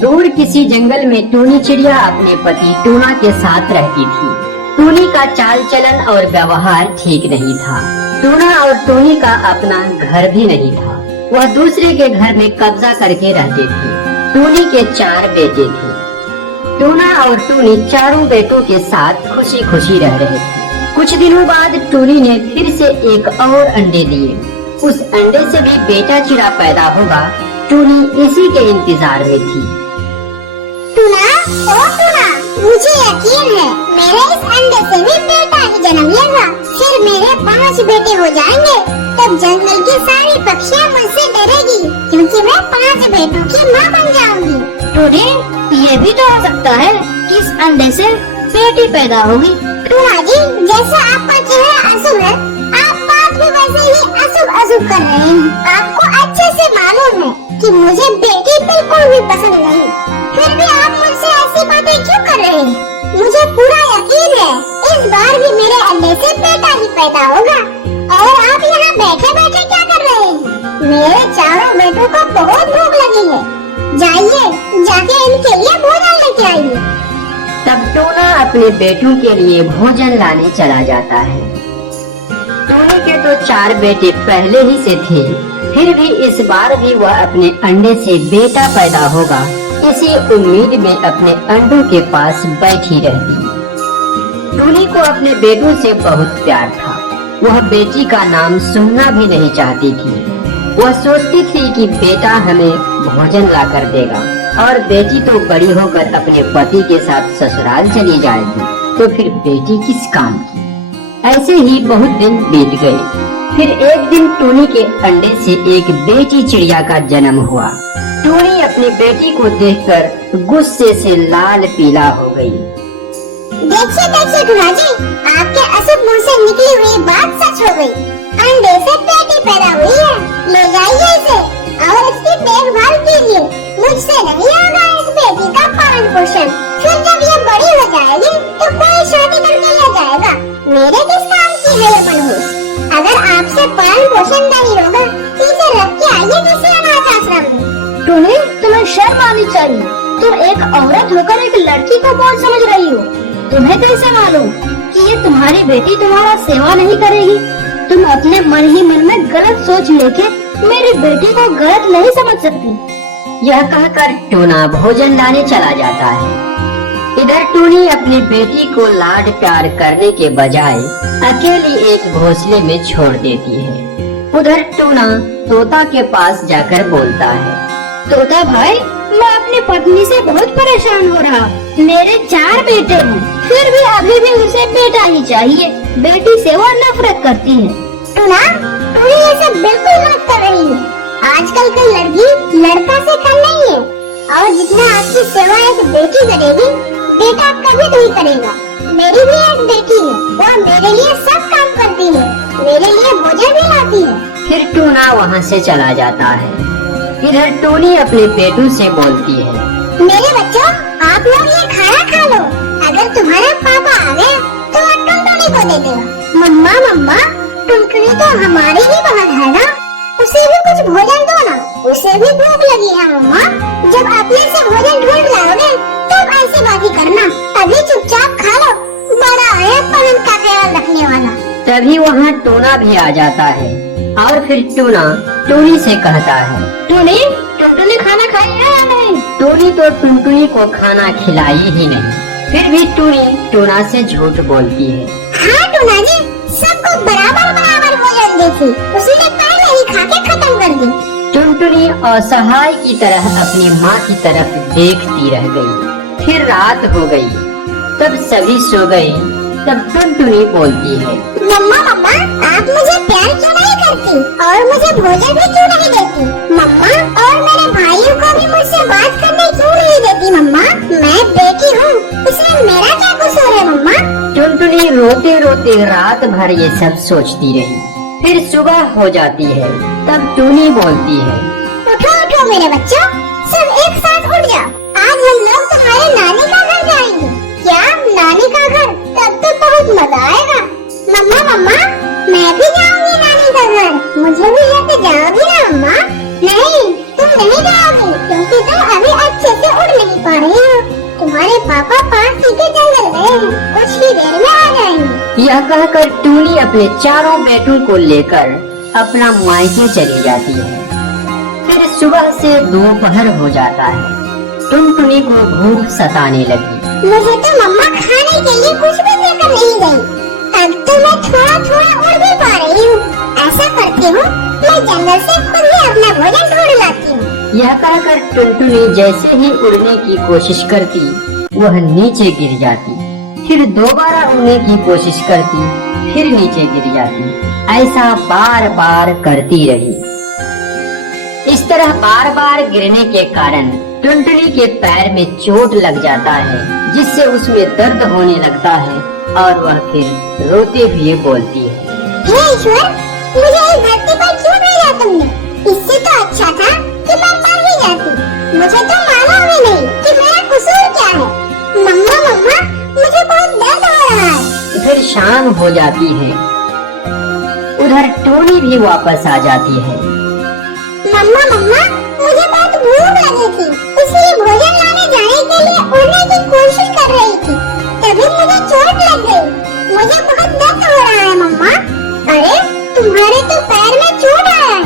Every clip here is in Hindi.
दूर किसी जंगल में टूनी चिड़िया अपने पति टूना के साथ रहती थी। टूनी का चाल चलन और व्यवहार ठीक नहीं था। टूना और टूनी का अपना घर भी नहीं था। वह दूसरे के घर में कब्जा करके रहते थे। टूनी के 4 बेटे थे। टूना और टूनी चारों बेटों के साथ खुशी खुशी रह रहे थे। कुछ दिनों बाद टूनी ने फिर से एक और अंडे दिए। उस अंडे से भी बेटा चिड़ा पैदा होगा। टूनी इसी के इंतजार में थी। टूना, ओ टूना, मुझे यकीन है मेरे इस अंडे से भी बेटा ही जन्म लेगा। फिर मेरे 5 बेटे हो जाएंगे। तब जंगल की सारी पक्षियाँ मुझसे डरेगी क्योंकि मैं 5 बेटों की माँ बन जाऊंगी। टूनी, ये भी तो हो सकता है कि इस अंडे से बेटी पैदा होगी। टूना जी, जैसे आपका चेहरा अशुभ है, आप बात भी वैसे ही अशुभ कर रहे हैं। आपको अच्छे से मालूम है कि मुझे बेटी बिल्कुल भी पसंद नहीं। फिर भी आप मुझसे ऐसी बातें क्यों कर रहे हैं? मुझे पूरा यकीन है इस बार भी मेरे अंडे से बेटा ही पैदा होगा। और आप यहाँ बैठे बैठे क्या कर रहे हैं? मेरे चारों बेटों को बहुत भूख लगी है। जाइए, जाके इनके लिए भोजन लेके आइए। तब टूना अपने बेटों के लिए भोजन लाने चला जाता है। टूनी के तो 4 बेटे पहले ही से थे। फिर भी इस बार भी वह अपने अंडे से बेटा पैदा होगा इसी उम्मीद में अपने अंडों के पास बैठी रहती। टूनी को अपने बेटों से बहुत प्यार था। वह बेटी का नाम सुनना भी नहीं चाहती थी। वह सोचती थी कि बेटा हमें भोजन ला कर देगा और बेटी तो बड़ी होकर अपने पति के साथ ससुराल चली जाएगी, तो फिर बेटी किस काम की। ऐसे ही बहुत दिन बीत गए। फिर एक दिन टूनी के अंडे से एक बेटी चिड़िया का जन्म हुआ। टूनी अपनी बेटी को देखकर गुस्से से लाल पीला हो गई। देखिए टूना जी, आपके अशुभ मुंह से निकली हुई बात सच हो गई। अंडे से बेटी पैदा हुई है। ले जाइए इसे और इसकी देखभाल कीजिए। मुझसे नहीं होगा इस बेटी का पालन पोषण। फिर जब ये बड़ी हो जाएगी तो कोई शादी करके ले जाएगा। मेरे किस काम की है ये मनहूस? अगर आपसे पालन पोषण नहीं होगा तो इसे रख के आइए किसी अनाथ आश्रम में। टूनी, तुम्हें शर्म आनी चाहिए। तुम एक औरत होकर एक लड़की को कौन समझ रही हो? तुम्हें कैसे मालूम कि ये तुम्हारी बेटी तुम्हारा सेवा नहीं करेगी? तुम अपने मन ही मन में गलत सोच लेके मेरी बेटी को गलत नहीं समझ सकती। यह कहकर टूना भोजन लाने चला जाता है। इधर टूनी अपनी बेटी को लाड प्यार करने के बजाय अकेली एक घोंसले में छोड़ देती है। उधर टूना तोता के पास जाकर बोलता है, तोता भाई, मैं अपनी पत्नी से बहुत परेशान हो रहा। मेरे 4 बेटे हैं, फिर भी अभी भी उसे बेटा ही चाहिए। बेटी से वो नफरत करती है। टूना, टूनी ये सब बिल्कुल गलत कर रही है। आजकल की लड़की लड़का से कम नहीं है। और जितना आपकी सेवा एक बेटी करेगी, बेटा कभी नहीं करेगा। मेरी भी एक बेटी है, वो मेरे लिए सब काम करती है, मेरे लिए भोजन भी लाती है। फिर टूना वहाँ से चला जाता है। इधर टूनी अपने बेटों से बोलती है, मेरे बच्चों, आप लोग ये खाना खा लो। अगर तुम्हारा पापा आ गया तो वो टुनटुनी को दे देगा। मम्मा, टुनटुनी तो हमारी ही बहन है ना, उसे भी कुछ भोजन दो ना। उसे भी भूख लगी है मम्मा। जब अपने से भोजन ढूंढ लाओगे तब ऐसी बातें करना। अभी चुपचाप खा लो। बड़ा है बहन का ख्याल रखने वाला। तभी वहाँ टूना भी आ जाता है और फिर टूना टूनी से कहता है, टूनी, टुनटुनी खाना खाई है या नहीं? टूनी तो टुनटुनी को खाना खिलाई ही नहीं। फिर भी टूनी टूना से झूठ बोलती है। हाँ टूना जी, सबको बराबर भोजन दी थी, उसने पहले ही खा के खत्म कर दी। टुनटुनी असहाय की तरह अपनी माँ की तरफ देखती रह गई। फिर रात हो गई। तब सभी सो गए। तब टुनटुनी बोलती है, मम्मा, आप मुझे प्यार क्यों नहीं करती और मुझे भोजन भी क्यों नहीं देती? मम्मा, और मेरे भाइयों को भी मुझसे बात करने क्यों नहीं देती? मम्मा, मैं बेटी हूँ, इसमें मेरा क्या कसूर है? मम्मा। टुनटुनी रोते रोते रात भर ये सब सोचती रही। फिर सुबह हो जाती है। तब टूनी बोलती है, उठो मेरे बच्चों, सब एक साथ उठ जाओ। आज हम लोग तुम्हारे नानी का घर जाएंगे। क्या नानी का घर? तब तो बहुत मजा आएगा। मम्मा, मैं भी जाऊंगी नानी का घर। मुझे भी लेके जाओगी ना मम्मा? नहीं, तुम नहीं जाओगी क्योंकि तुम अभी अच्छे से उड़ पा रही हूँ तुम्हारे पापा पास के जंगल गए हैं, कुछ ही देर में आ जाएंगे। यह कहकर टूनी अपने चारों बेटों को लेकर अपना मायके चली जाती है। फिर सुबह से दोपहर हो जाता है। टुनटुनी को भूख सताने लगी। मुझे तो मम्मा खाने के लिए कुछ भी लेकर नहीं गई। अब तो मैं थोड़ा थोड़ा उड़ भी पा रही हूँ। ऐसा करती हूँ, मैं जंगल से खुद ही अपना भोजन ढूंढ लाती हूँ। यह कहकर टुनटुनी जैसे ही उड़ने की कोशिश करती, वह नीचे गिर जाती। फिर दोबारा उड़ने की कोशिश करती, फिर नीचे गिर जाती। ऐसा बार बार करती रही। इस तरह बार बार गिरने के कारण टुनटुनी के पैर में चोट लग जाता है, जिससे उसमें दर्द होने लगता है और वह फिर रोते हुए बोलती है, हे ईश्वर, मुझे इस धरती पर क्यों भेजा तुमने? इससे तो अच्छा था कि मैं मर ही जाती। मुझे तो मालूम ही नहीं कि मेरा कसूर क्या है। मम्मा मम्मा, मुझे बहुत दर्द हो रहा है। फिर शाम हो जाती है। उधर टोनी भी वापस आ जाती है। मम्मा मम्मा, मुझे बहुत भूख लगी थी, इसलिए भोजन लाने जाने के लिए उड़ने की कोशिश कर रही थी। तभी मुझे चोट लग गई। मुझे बहुत दर्द हो रहा है मम्मा। अरे, तुम्हारे तो पैर में चोट आया है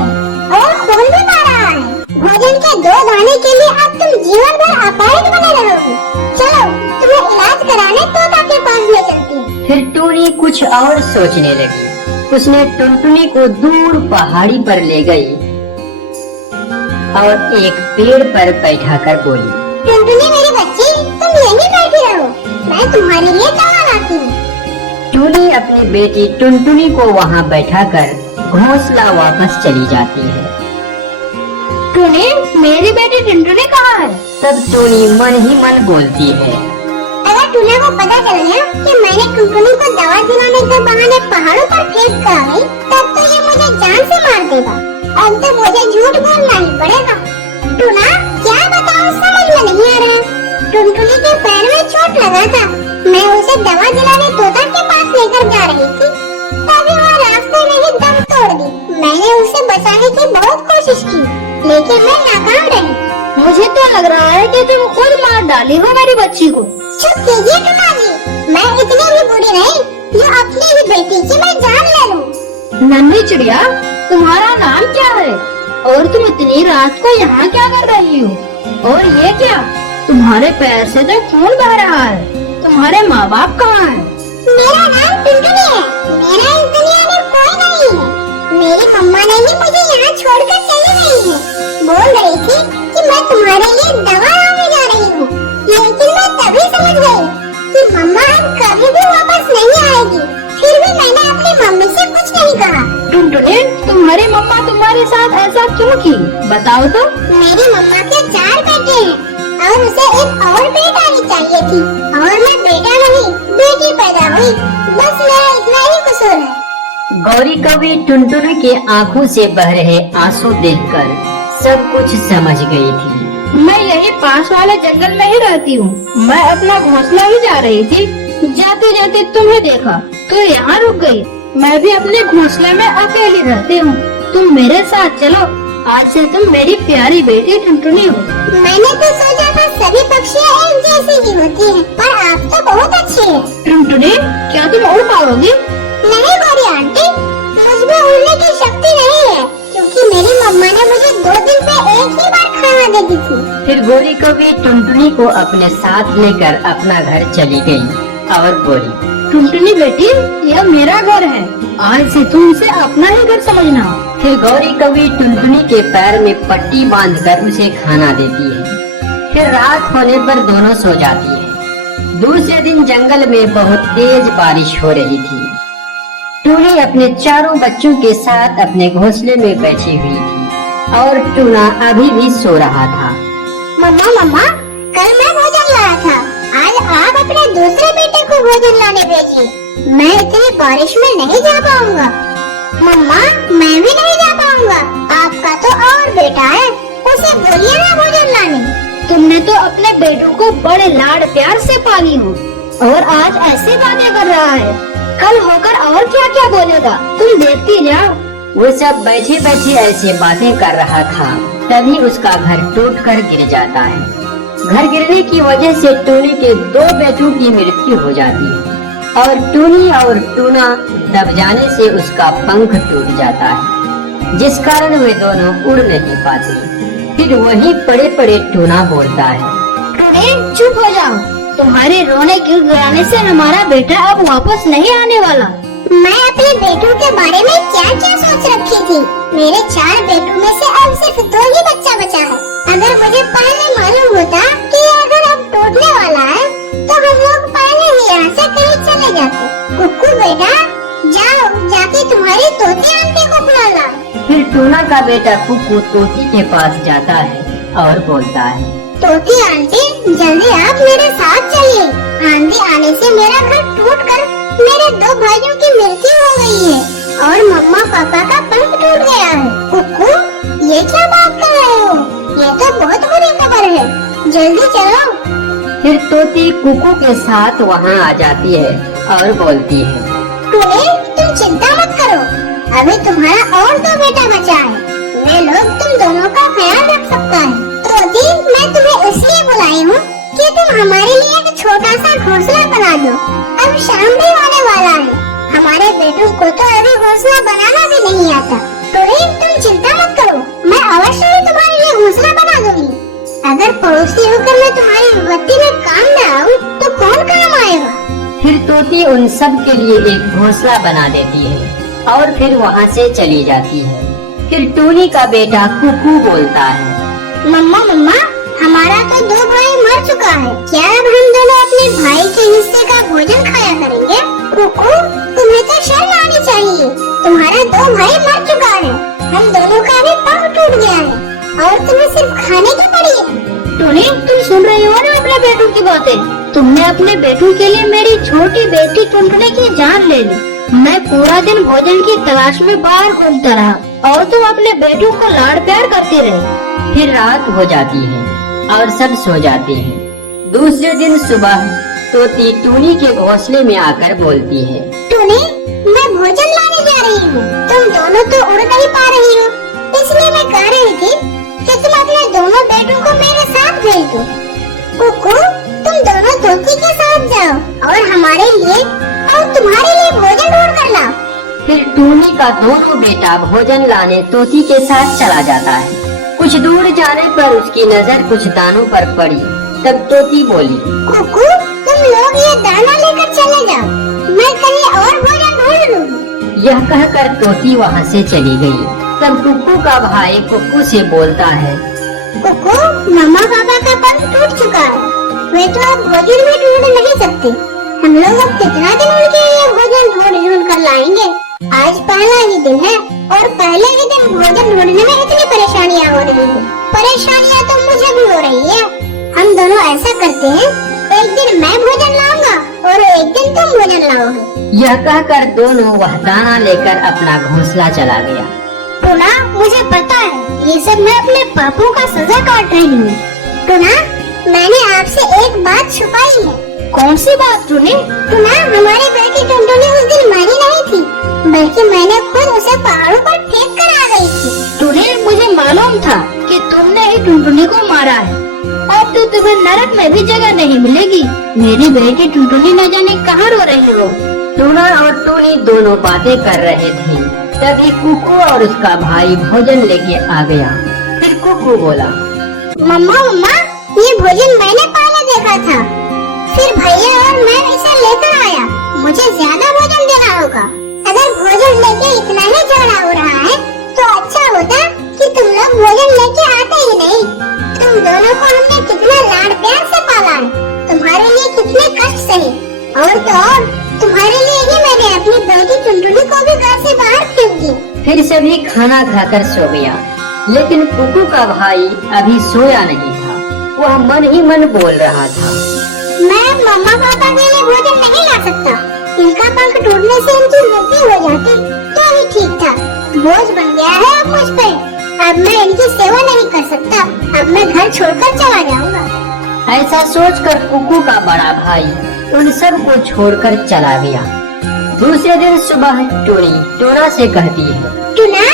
और खून भी आ रहा है। भोजन के 2 दाने के लिए अब तुम जीवन भर अपाहिज बने रहोगे। चलो, तुम्हें इलाज कराने तोता के पास ले चलती हूँ। फिर टोनी कुछ और सोचने लगी। उसने टुनटुनी को दूर पहाड़ी पर ले गई और एक पेड़ पर बैठाकर बोली, टुनटुनी मेरी बच्ची, तुम यहीं बैठी रहो, मैं तुम्हारे लिए दवा लाती हूँ। टूनी अपनी बेटी टुनटुनी को वहाँ बैठाकर घोंसला वापस चली जाती है। टुनी, मेरी बेटी टुनटुनी कहाँ है? तब टूनी मन ही मन बोलती है, अगर टूना को पता चल गया कि मैंने टुनटुनी को दवा दिलाने के बहाने पहाड़ों पर फेंक कर आ गई, तब तो ये मुझे जान से मार देगा। अब तो मुझे झूठ बोलना ही पड़ेगा। टूना, क्या बताऊं, समझ में नहीं आ रहा। टुनटुनी के पैर में चोट लगा था। मैं उसे दवा दिलाने तोता के पास लेकर जा रही थी, तभी वह रास्ते में ही दम तोड़ दी। मैंने उसे बचाने की बहुत कोशिश की, लेकिन मैं नाकाम रही। मुझे तो लग रहा है कि तुम खुद मार डाली हो मेरी बच्ची को। चुप कीजिए टूना जी, मैं इतनी भी बुरी नहीं जो अपनी ही बेटी की मैं जान ले लूं। नन्ही चिड़िया, तुम्हारा नाम क्या है? और तुम इतनी रात को यहाँ क्या कर रही हो? और ये क्या, तुम्हारे पैर से तो खून बह रहा है। तुम्हारे माँ बाप कहाँ हैं? मेरा नाम टुनटुनी है। मेरा इस दुनिया में कोई नहीं है। मेरी मम्मा ने भी मुझे यहाँ छोड़कर चली गई है। बोल रही थी कि मैं तुम्हारे लिए दवा लाने जा रही हूँ, लेकिन मैं तभी समझ गई कि मम्मा अब कभी भी वापस नहीं आएगी। फिर भी मैंने अपनी मम्मी से कुछ नहीं कहा। टुनटुनी, तुम्हारी मम्मा तुम्हारे साथ ऐसा क्यों की? बताओ तो। मेरी मम्मा के 4 बेटे हैं और उसे एक और बेटा ही चाहिए थी, और मैं बेटा नहीं बेटी पैदा हुई। बस मेरा इतना ही कसूर है। गौरी कवि टुनटुनी के आंखों से बह रहे आंसू देखकर सब कुछ समझ गई थी। मैं यही पास वाले जंगल में ही रहती हूँ। मैं अपना घोंसला ही जा रही थी, जाते जाते तुम्हें देखा तो यहाँ रुक गई। मैं भी अपने घोंसले में अकेली रहती हूँ। तुम मेरे साथ चलो, आज से तुम मेरी प्यारी बेटी टुनटुनी हो। मैंने तो सोचा था सभी पक्षियाँ एक जैसी ही होती हैं, पर आप तो बहुत अच्छी हैं। टुनटुनी, क्या तुम उड़ पाओगी? नहीं गौरी आंटी, मुझमें उड़ने की शक्ति नहीं है, क्योंकि मेरी मम्मा ने मुझे 2 दिन पे एक ही बार खाना देती थी। फिर गौरी कवि टुनटुनी को अपने साथ लेकर अपना घर चली गई और बोली, टुनटुनी बेटी, यह मेरा घर है, आज से तुम इसे अपना ही घर समझना। फिर गौरी कवि टुनटुनी के पैर में पट्टी बांधकर उसे खाना देती है। फिर रात होने पर दोनों सो जाती है। दूसरे दिन जंगल में बहुत तेज बारिश हो रही थी। टूनी अपने चारों बच्चों के साथ अपने घोंसले में बैठी हुई थी और टूना अभी भी सो रहा था। मम्मा मम्मा, कल मैं भोजन लाया था, आज आप अपने दूसरे बेटे को भोजन लाने भेजिए। मैं इतनी बारिश में नहीं जा पाऊंगा। मम्मा, मैं भी नहीं जा पाऊंगा। आपका तो और बेटा है, उसे बोलिए ना भोजन लाने। तुमने तो अपने बेटों को बड़े लाड प्यार से पाली हो और आज ऐसी बातें कर रहा है। कल होकर और क्या क्या बोलेगा, तुम देखती जाओ। वो सब बैठे बैठे ऐसे बातें कर रहा था, तभी उसका घर टूटकर गिर जाता है। घर गिरने की वजह से टूनी के 2 बेटों की मृत्यु हो जाती है और टूनी और टूना दब जाने से उसका पंख टूट जाता है, जिस कारण वे दोनों उड़ नहीं पाते। फिर वही पड़े पड़े टूना बोलता है, टूनी चुप हो जाओ, तुम्हारे रोने गिड़गिड़ाने से हमारा बेटा अब वापस नहीं आने वाला। मैं अपने बेटों के बारे में क्या क्या सोच रखी थी। मेरे 4 बेटों में से अब सिर्फ 2 ही बच्चा बचा है। अगर मुझे पहले मालूम होता कि अगर अब टूटने वाला है तो हम लोग पहले ही यहाँ से कहीं चले जाते। कुक्कू बेटा, जाओ जाके तुम्हारी तोती आंटी को बुला लाओ। फिर टूना का बेटा कुक्कू तोती के पास जाता है और बोलता है, तोती आंटी, जल्दी आप मेरे साथ चलिए। आंधी आने से मेरा घर टूटकर मेरे 2 भाइयों की मृत्यु हो गई है और मम्मा पापा का पंख टूट गया है। कुक्कू, ये क्या बात कर रहे हो? ये तो बहुत बुरी खबर है, जल्दी चलो। फिर तोती कुक्कू के साथ वहाँ आ जाती है और बोलती है, टूनी, तुम चिंता मत करो, अभी तुम्हारा और 2 बेटा बचा है। वे लोग तुम दोनों का ख्याल रख सकता है। तोती, मैं तुम्हें इसलिए बुलाई हूँ कि तुम हमारे लिए एक छोटा सा घोंसला बना दो। अब शाम भी होने वाला है, हमारे बेटों को तो अभी घोंसला बनाना भी नहीं आता। टूनी, तुम चिंता मत करो, मैं अवश्य ही तुम्हारे लिए घोंसला बना दूंगी। अगर पड़ोसी होकर मैं तुम्हारी विपत्ति में काम न आऊँ तो कौन काम आएगा? फिर तोती उन सब के लिए एक घोंसला बना देती है और फिर वहाँ से चली जाती है। फिर टूनी का बेटा कुक्कू बोलता है, मम्मा मम्मा, हमारा तो 2 भाई मर चुका है, क्या अब हम दोनों अपने भाई के हिस्से का भोजन खाया करेंगे? कुक्कू, तुम्हें तो शर्म आनी चाहिए, तुम्हारा 2 भाई मर चुका है, हम दोनों का भी पंख टूट गया है और तुम्हें सिर्फ खाने की पड़ी है। टूनी, तुम सुन रही हो ना अपने बेटों की बातें? तुमने अपने बेटों के लिए मेरी छोटी बेटी टुनटुनी की जान ले ली। मैं पूरा दिन भोजन की तलाश में बाहर घूमता रहा और तुम अपने बेटों को लाड़ प्यार करते रहे। फिर रात हो जाती है और सब सो जाते हैं। दूसरे दिन सुबह तोती टूनी के घोंसले में आकर बोलती है, टूनी, मैं भोजन लाने जा रही हूँ, तुम दोनों तो उड़ नहीं पा रही हो, इसलिए मैं कह रही थी कि तुम अपने दोनों बेटों को मेरे साथ भेज दो। कुक्कू, तुम दोनों तोती के साथ जाओ और हमारे लिए और तुम्हारे लिए भोजन ढूंढ कर लाओ। फिर टूनी का दोनों बेटा भोजन लाने तोती के साथ चला जाता है। कुछ दूर जाने पर उसकी नजर कुछ दानों पर पड़ी। तब तोती बोली, कुक्कू, तुम लोग ये दाना लेकर चले जाओ, मैं कहीं और भोजन ढूंढ लूंगी। यह कहकर तोती वहाँ से चली गई। तब कुक्कू का भाई कुक्कू से बोलता है, कुक्कू, मम्मा पापा का पंख टूट चुका है, वे तो अब भोजन भी ढूंढ नहीं सकते। हम लोग अब कितना दिन उनके लिए भोजन ढूंढ कर लाएंगे? आज पहला ही दिन है और पहले ही दिन भोजन ढूंढने में इतनी परेशानियाँ हो रही है। परेशानियाँ तो मुझे भी हो रही है। हम दोनों ऐसा करते हैं, एक दिन मैं भोजन लाऊंगा और एक दिन तुम भोजन लाओगे। यह कहकर दोनों वह दाना लेकर अपना घोंसला चला गया। टूना, मुझे पता है ये सब मैं अपने पापों का सजा काट रही हूँ। टूना, मैंने आपसे एक बात छुपाई है। कौन सी बात टूनी? टूना, हमारी बेटी टुनटुनी उस दिन मरी नहीं थी, बल्कि मैंने खुद उसे पहाड़ों पर फेंक कर आ गई थी। टूनी, मुझे मालूम था कि तुमने ही टुनटुनी को मारा है। अब तो तुम्हें नरक में भी जगह नहीं मिलेगी। मेरी बेटी टुनटुनी न जाने कहाँ रो रही हो। टूना और टूनी दोनों बातें कर रहे थे। तभी कुक्कू और उसका भाई भोजन लेके आ गया। फिर कुक्कू बोला, मम्मा मम्मा, ये भोजन मैंने पहले देखा था, फिर भैया और मैं इसे लेकर आया। मुझे ज्यादा भोजन देना होगा। अगर भोजन लेके इतना ही झगड़ा हो रहा है तो अच्छा होता कि तुम लोग भोजन लेके आते ही नहीं। तुम दोनों को हमने कितना लाड़ प्यार से पाला है, तुम्हारे लिए कितने कष्ट सहे, और तो और तुम्हारे लिए ही मैंने अपनी बेटी टुनटुनी को भी घर से बाहर फेंक दी। फिर सभी खाना खाकर सो गया। लेकिन कुक्कू का भाई अभी सोया नहीं था, वह मन ही मन बोल रहा था, मैं मम्मा पापा के लिए भोजन नहीं ला सकता। इनका पंख टूटने से इनकी मृत्यु हो जाती तो भी ठीक था। बोझ बन गया है अब मुझ पे। अब मैं इनकी सेवा नहीं कर सकता। अब मैं घर छोड़कर चला जाऊंगा। ऐसा सोचकर कुक्कू का बड़ा भाई उन सब को छोड़कर चला गया। दूसरे दिन सुबह टूनी टूना से कहती है, टूना,